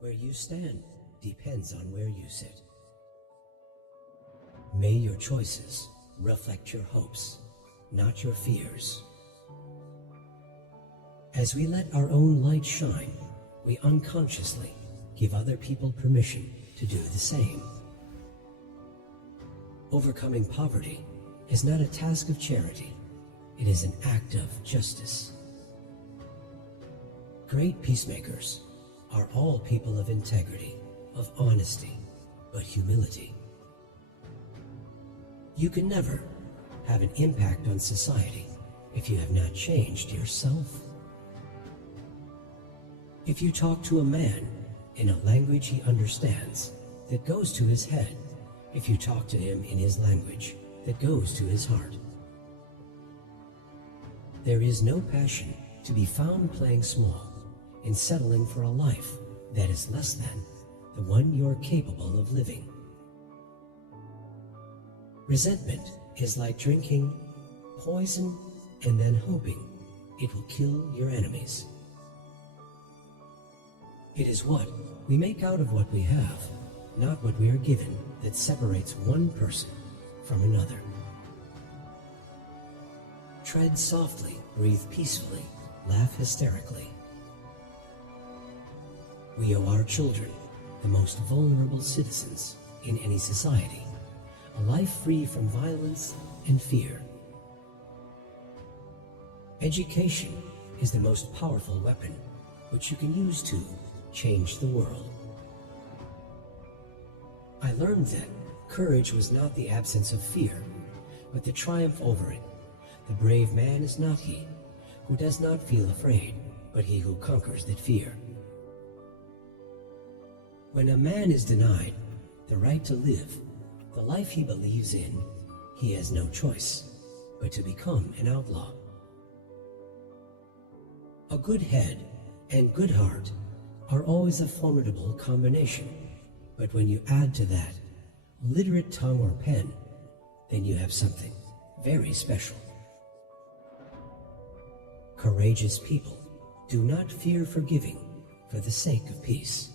Where you stand depends on where you sit. May your choices reflect your hopes, not your fears. As we let our own light shine, we unconsciously give other people permission to do the same. Overcoming poverty is not a task of charity, it is an act of justice. Great peacemakers are all people of integrity, of honesty, but humility. You can never have an impact on society if you have not changed yourself. If you talk to a man in a language he understands, that goes to his head. If you talk to him in his language, that goes to his heart. There is no passion to be found playing small in settling for a life that is less than the one you're capable of living. Resentment is like drinking poison and then hoping it will kill your enemies. It is what we make out of what we have, not what we are given, that separates one person from another. Tread softly, breathe peacefully, laugh hysterically. We owe our children, the most vulnerable citizens in any society, a life free from violence and fear. Education is the most powerful weapon which you can use to change the world. I learned that courage was not the absence of fear, but the triumph over it. The brave man is not he who does not feel afraid, but he who conquers that fear. When a man is denied the right to live the life he believes in, he has no choice but to become an outlaw. A good head and good heart are always a formidable combination, but when you add to that a literate tongue or pen, then you have something very special. Courageous people do not fear forgiving for the sake of peace.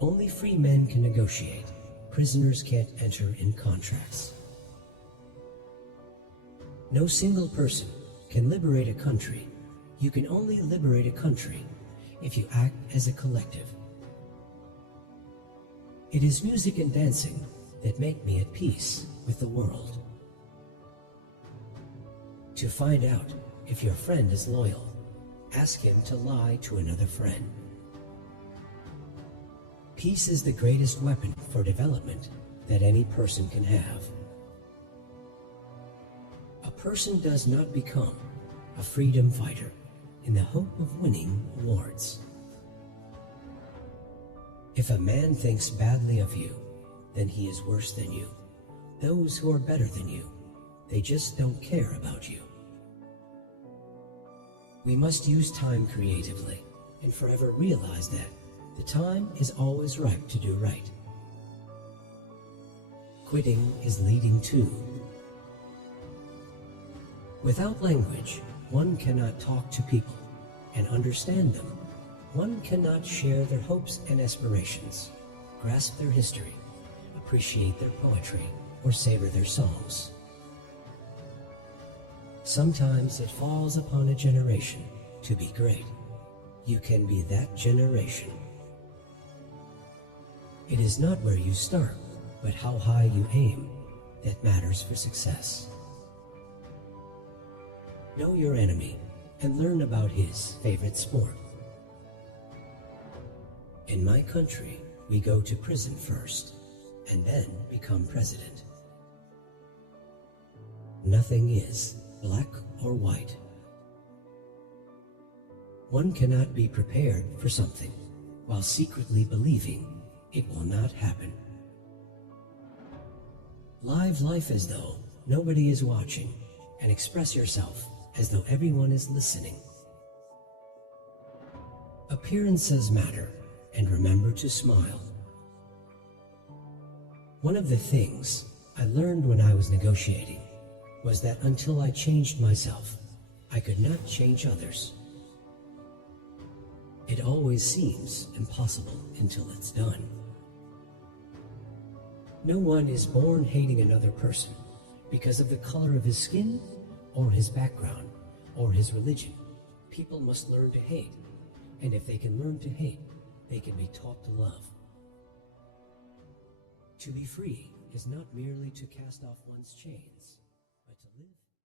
Only free men can negotiate. Prisoners can't enter in contracts. No single person can liberate a country. You can only liberate a country if you act as a collective. It is music and dancing that make me at peace with the world. To find out if your friend is loyal, ask him to lie to another friend. Peace is the greatest weapon for development that any person can have. A person does not become a freedom fighter in the hope of winning awards. If a man thinks badly of you, then he is worse than you. Those who are better than you, they just don't care about you. We must use time creatively and forever realize that the time is always ripe to do right. Quitting is leading to. Without language, one cannot talk to people and understand them. One cannot share their hopes and aspirations, grasp their history, appreciate their poetry, or savor their songs. Sometimes it falls upon a generation to be great. You can be that generation. It is not where you start, but how high you aim that matters for success. Know your enemy and learn about his favorite sport. In my country, we go to prison first and then become president. Nothing is black or white. One cannot be prepared for something while secretly believing it will not happen. Live life as though nobody is watching and express yourself as though everyone is listening. Appearances matter, and remember to smile. One of the things I learned when I was negotiating was that until I changed myself, I could not change others. It always seems impossible until it's done. No one is born hating another person because of the color of his skin, or his background, or his religion. People must learn to hate, and if they can learn to hate, they can be taught to love. To be free is not merely to cast off one's chains,